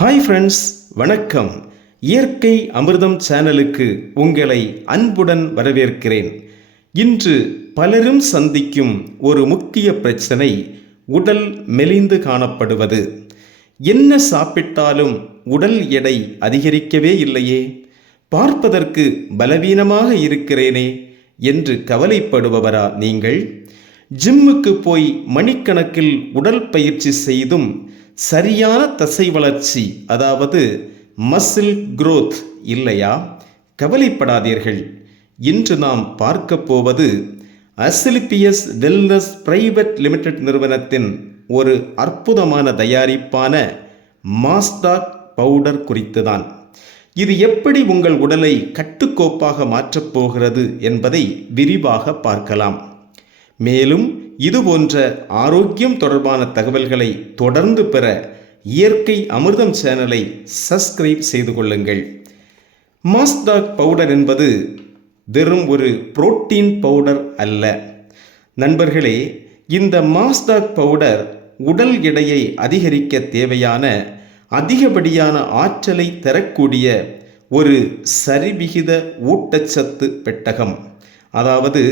Hi friends வணக்கம். இயற்கை அமிர்தம் சேனலுக்கு உங்களை அன்புடன் வரவேற்கிறேன். இன்று பலரும் சந்திக்கும் ஒரு முக்கிய பிரச்சனை உடல் மெலிந்து காணப்படுவது. என்ன சாப்பிட்டாலும் உடல் எடை அதிகரிக்கவே இல்லையே? பார்ப்பதற்கு பலவீனமாக இருக்கிறேனே என்று கவலைப்படுபவரா நீங்கள்? ஜிம்முக்கு போய் மணிக்கணக்கில் உடல் பயிற்சி செய்தும் சரியான தசை வளர்ச்சி அதாவது மசில் குரோத் இல்லையா? கவலைப்படாதீர்கள். இன்று நாம் பார்க்க போவது அசிலிபியஸ் வெல்னஸ் பிரைவேட் லிமிடெட் நிறுவனத்தின் ஒரு அற்புதமான தயாரிப்பான மாஸ்டாக் பவுடர் குறித்துதான். இது எப்படி உங்கள் உடலை கட்டுக்கோப்பாக மாற்றப் போகிறது என்பதை விரிவாக பார்க்கலாம். மேலும் இது போன்ற ஆரோக்கியம் தொடர்பான தகவல்களை தொடர்ந்து பெற இயற்கை அமிர்தம் சேனலை சப்ஸ்கிரைப் செய்து கொள்ளுங்கள். மாஸ்டாக் பவுடர் என்பது வெறும் ஒரு புரோட்டீன் பவுடர் அல்ல. நண்பர்களே இந்த மாஸ்டாக் பவுடர் உடல் எடையை அதிகரிக்க தேவையான அதிகப்படியான ஆற்றலை தரக்கூடிய ஒரு சரிவிகித ஊட்டச்சத்து பெட்டகம். அதாவது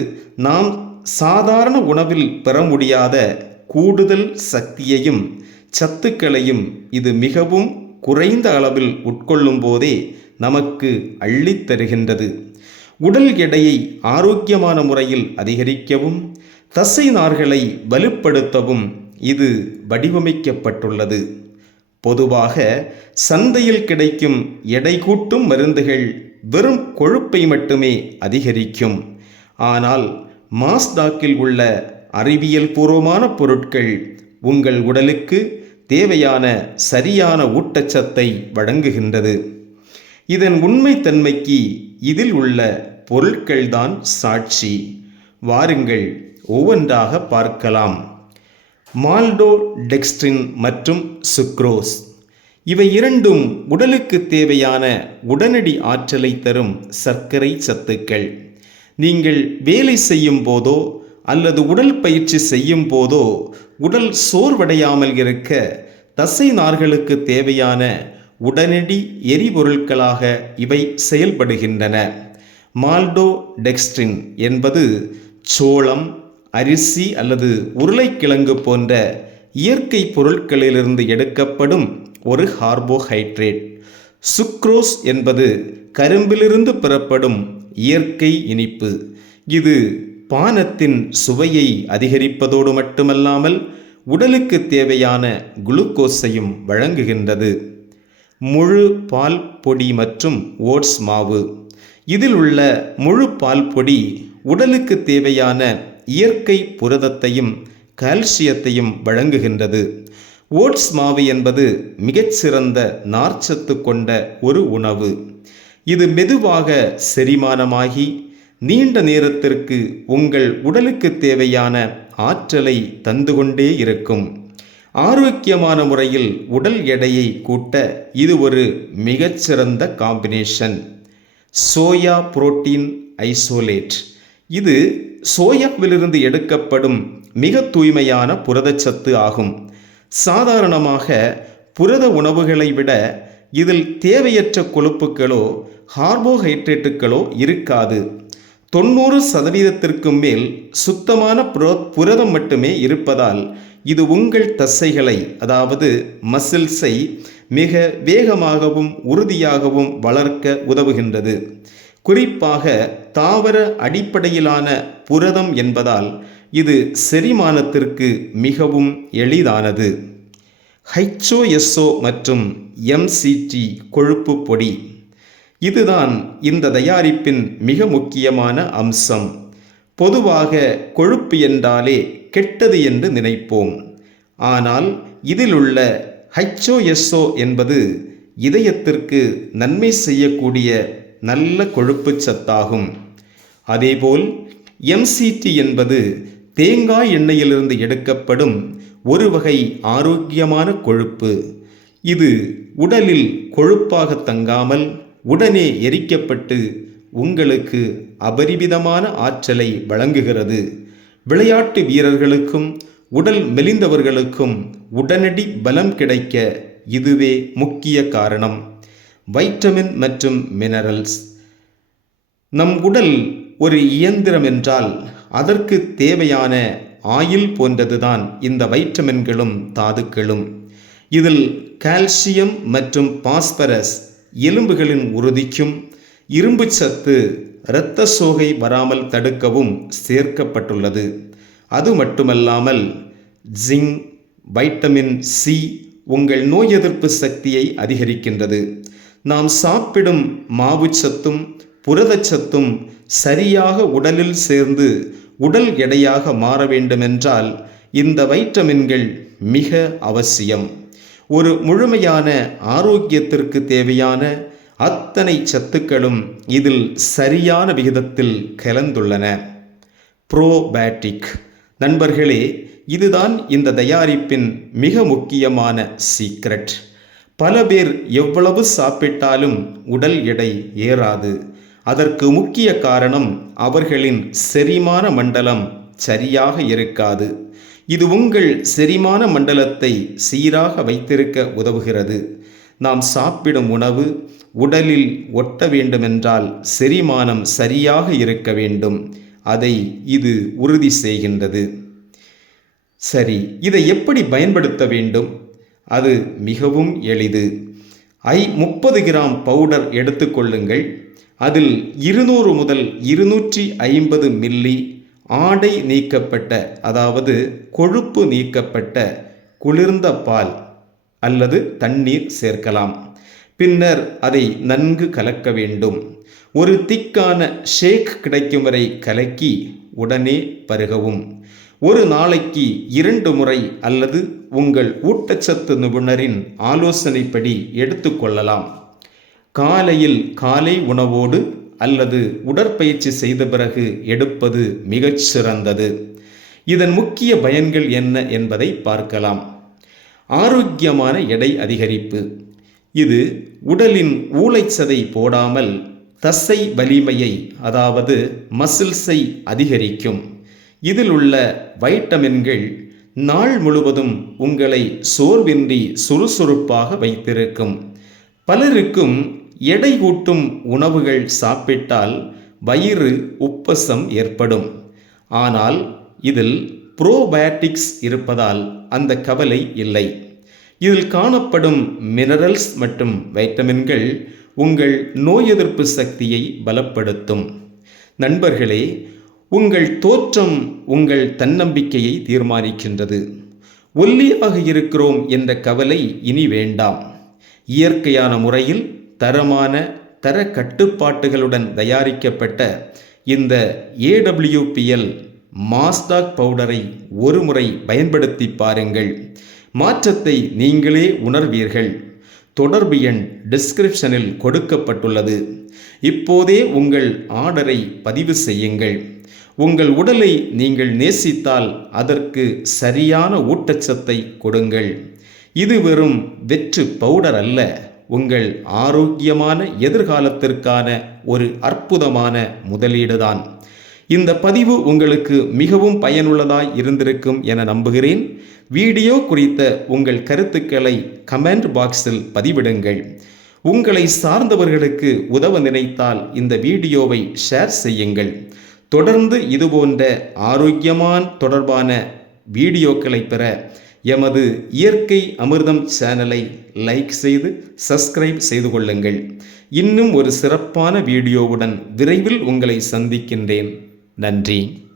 நாம் சாதாரண உணவில் பெற முடியாத கூடுதல் சக்தியையும் சத்துக்களையும் இது மிகவும் குறைந்த அளவில் உட்கொள்ளும் போதே நமக்கு அள்ளித் தருகின்றது. உடல் எடையை ஆரோக்கியமான முறையில் அதிகரிக்கவும் தசை நார்களை வலுப்படுத்தவும் இது வடிவமைக்கப்பட்டுள்ளது. பொதுவாக சந்தையில் கிடைக்கும் எடை கூட்டும் மருந்துகள் வெறும் கொழுப்பை மட்டுமே அதிகரிக்கும். ஆனால் மாஸ்டாக்கில் உள்ள அறிவியல் பூர்வமான பொருட்கள் உங்கள் உடலுக்கு தேவையான சரியான ஊட்டச்சத்தை வழங்குகின்றது. இதன் உண்மைத்தன்மைக்கு இதில் உள்ள பொருட்கள்தான் சாட்சி. வாருங்கள் ஒவ்வொன்றாக பார்க்கலாம். மால்டோ டெக்ஸ்ட்ரின் மற்றும் சுக்ரோஸ். இவை இரண்டும் உடலுக்கு தேவையான உடனடி ஆற்றலை தரும் சர்க்கரை சத்துக்கள். நீங்கள் வேலை செய்யும் போதோ அல்லது உடல் பயிற்சி செய்யும் போதோ உடல் சோர்வடையாமல் இருக்க தசை நார்களுக்கு தேவையான உடனடி எரிபொருட்களாக இவை செயல்படுகின்றன. மால்டோ டெக்ஸ்ட்ரின் என்பது சோளம் அரிசி அல்லது உருளைக்கிழங்கு போன்ற இயற்கை பொருட்களிலிருந்து எடுக்கப்படும் ஒரு கார்போஹைட்ரேட். சுக்ரோஸ் என்பது கரும்பிலிருந்து பெறப்படும் இயற்கை இனிப்பு. இது பானத்தின் சுவையை அதிகரிப்பதோடு மட்டுமல்லாமல் உடலுக்கு தேவையான குளுக்கோஸையும் வழங்குகின்றது. முழு பால் பொடி மற்றும் ஓட்ஸ் மாவு. இதில் உள்ள முழு பால் பொடி உடலுக்கு தேவையான இயற்கை புரதத்தையும் கால்சியத்தையும் வழங்குகின்றது. ஓட்ஸ் மாவு என்பது மிகச்சிறந்த நார்ச்சத்து கொண்ட ஒரு உணவு. இது மெதுவாக செரிமானமாகி நீண்ட நேரத்திற்கு உங்கள் உடலுக்கு தேவையான ஆற்றலை தந்து கொண்டே இருக்கும். ஆரோக்கியமான முறையில் உடல் எடையை கூட்ட இது ஒரு மிகச்சிறந்த காம்பினேஷன் சோயா புரோட்டீன் ஐசோலேட். இது சோயாவிலிருந்து எடுக்கப்படும் மிக தூய்மையான புரதச்சத்து ஆகும். சாதாரணமாக புரத உணவுகளை விட இதில் தேவையற்ற கொழுப்புகளோ கார்போஹைட்ரேட்டுகளோ இருக்காது. தொண்ணூறு சதவீதத்திற்கும் மேல் சுத்தமான புரோ புரதம் மட்டுமே இருப்பதால் இது உங்கள் தசைகளை அதாவது மசில்ஸை மிக வேகமாகவும் உறுதியாகவும் வளர்க்க உதவுகின்றது. குறிப்பாக தாவர அடிப்படையிலான புரதம் என்பதால் இது செரிமானத்திற்கு மிகவும் எளிதானது. ஹைச்ஓஎஸ்ஓ மற்றும் எம்சிடி கொழுப்பு பொடி இதுதான் இந்த தயாரிப்பின் மிக முக்கியமான அம்சம். பொதுவாக கொழுப்பு என்றாலே கெட்டது என்று நினைப்போம். ஆனால் இதிலுள்ள உள்ள என்பது இதயத்திற்கு நன்மை செய்யக்கூடிய நல்ல கொழுப்பு சத்தாகும். அதேபோல் எம்சிடி என்பது தேங்காய் எண்ணெயிலிருந்து எடுக்கப்படும் ஒரு வகை ஆரோக்கியமான கொழுப்பு. இது உடலில் கொழுப்பாக தங்காமல் உடனே எரிக்கப்பட்டு உங்களுக்கு அபரிமிதமான ஆற்றலை வழங்குகிறது. விளையாட்டு வீரர்களுக்கும் உடல் மெலிந்தவர்களுக்கும் உடனடி பலம் கிடைக்க இதுவே முக்கிய காரணம். வைட்டமின் மற்றும் மினரல்ஸ். நம் உடல் ஒரு இயந்திரம் என்றால் அதற்கு தேவையான ஆயில் போன்றதுதான் இந்த வைட்டமின்களும் தாதுக்களும். இதில் கால்சியம் மற்றும் பாஸ்பரஸ் எலும்புகளின் உறுதிக்கும் இரும்பு சத்து இரத்த சோகை வராமல் தடுக்கவும் சேர்க்கப்பட்டுள்ளது. அது மட்டுமல்லாமல் ஜிங் வைட்டமின் சி உங்கள் நோய் எதிர்ப்பு சக்தியை அதிகரிக்கின்றது. நாம் சாப்பிடும் மாவுச்சத்தும் புரதச்சத்தும் சரியாக உடலில் சேர்ந்து உடல் எடையாக மாற வேண்டுமென்றால் இந்த வைட்டமின்கள் மிக அவசியம். ஒரு முழுமையான ஆரோக்கியத்திற்கு தேவையான அத்தனை சத்துக்களும் இதில் சரியான விகிதத்தில் கலந்துள்ளன. ப்ரோபேட்டிக் நண்பர்களே இதுதான் இந்த தயாரிப்பின் மிக முக்கியமான சீக்ரெட் பல பேர் எவ்வளவு சாப்பிட்டாலும் உடல் எடை ஏறாது. அதற்கு முக்கிய காரணம் அவர்களின் செரிமான மண்டலம் சரியாக இருக்காது. இது உங்கள் செரிமான மண்டலத்தை சீராக வைத்திருக்க உதவுகிறது. நாம் சாப்பிடும் உணவு உடலில் ஒட்ட வேண்டுமென்றால் செரிமானம் சரியாக இருக்க வேண்டும். அதை இது உறுதி செய்கின்றது. சரி இதை எப்படி பயன்படுத்த வேண்டும்? அது மிகவும் எளிது. ஐ முப்பது கிராம் பவுடர் எடுத்துக்கொள்ளுங்கள் அதில் இருநூறு முதல் இருநூற்றி ஐம்பது மில்லி ஆடை நீக்கப்பட்ட அதாவது கொழுப்பு நீக்கப்பட்ட குளிர்ந்த பால் அல்லது தண்ணீர் சேர்க்கலாம். பின்னர் அதை நன்கு கலக்க வேண்டும். ஒரு திக்கான ஷேக் கிடைக்கும் வரை கலக்கி உடனே பருகவும். ஒரு நாளைக்கு இரண்டு முறை அல்லது உங்கள் ஊட்டச்சத்து நிபுணரின் ஆலோசனைப்படி எடுத்துக்கொள்ளலாம். காலையில் காலை உணவோடு அல்லது உடற்பயிற்சி செய்த பிறகு எடுப்பது மிகச் சிறந்தது. இதன் முக்கிய பயன்கள் என்ன என்பதை பார்க்கலாம். ஆரோக்கியமான எடை அதிகரிப்பு. இது உடலின் ஊளைச்சதை போடாமல் தசை வலிமையை அதாவது மசில்ஸை அதிகரிக்கும். இதில் உள்ள வைட்டமின்கள் நாள் முழுவதும் உங்களை சோர்வின்றி சுறுசுறுப்பாக வைத்திருக்கும். பலருக்கும் எடை கூட்டும் உணவுகள் சாப்பிட்டால் வயிறு உப்பசம் ஏற்படும். ஆனால் இதில் ப்ரோபயாட்டிக்ஸ் இருப்பதால் அந்த கவலை இல்லை. இதில் காணப்படும் மினரல்ஸ் மற்றும் வைட்டமின்கள் உங்கள் நோய் எதிர்ப்பு சக்தியை பலப்படுத்தும். நண்பர்களே உங்கள் தோற்றம் உங்கள் தன்னம்பிக்கையை தீர்மானிக்கின்றது. ஒல்லியாக இருக்கிறோம் என்ற கவலை இனி வேண்டாம். இயற்கையான முறையில் தரமான தர கட்டுப்பாட்டுகளுடன் தயாரிக்கப்பட்ட இந்த ஏடபிள்யூபிஎல் மாஸ்டாக் பவுடரை ஒரு முறை பயன்படுத்தி பாருங்கள். மாற்றத்தை நீங்களே உணர்வீர்கள். தொடர்பு எண் டிஸ்கிரிப்ஷனில் கொடுக்கப்பட்டுள்ளது. இப்போதே உங்கள் ஆர்டரை பதிவு செய்யுங்கள். உங்கள் உடலை நீங்கள் நேசித்தால் அதற்கு சரியான ஊட்டச்சத்தை கொடுங்கள். இது வெறும் வெற்று பவுடர் அல்ல. உங்கள் ஆரோக்கியமான எதிர்காலத்திற்கான ஒரு அற்புதமான முதலீடுதான். இந்த பதிவு உங்களுக்கு மிகவும் பயனுள்ளதாய் இருந்திருக்கும் என நம்புகிறேன். வீடியோ குறித்த உங்கள் கருத்துக்களை கமெண்ட் பாக்ஸில் பதிவிடுங்கள். உங்களை சார்ந்தவர்களுக்கு உதவ நினைத்தால் இந்த வீடியோவை ஷேர் செய்யுங்கள். தொடர்ந்து இதுபோன்ற ஆரோக்கியமான தொடர்பான வீடியோக்களை பெற எமது இயற்கை அமிர்தம் சேனலை லைக் செய்து சப்ஸ்கிரைப் செய்து கொள்ளுங்கள். இன்னும் ஒரு சிறப்பான வீடியோவுடன் விரைவில் உங்களை சந்திக்கின்றேன். நன்றி.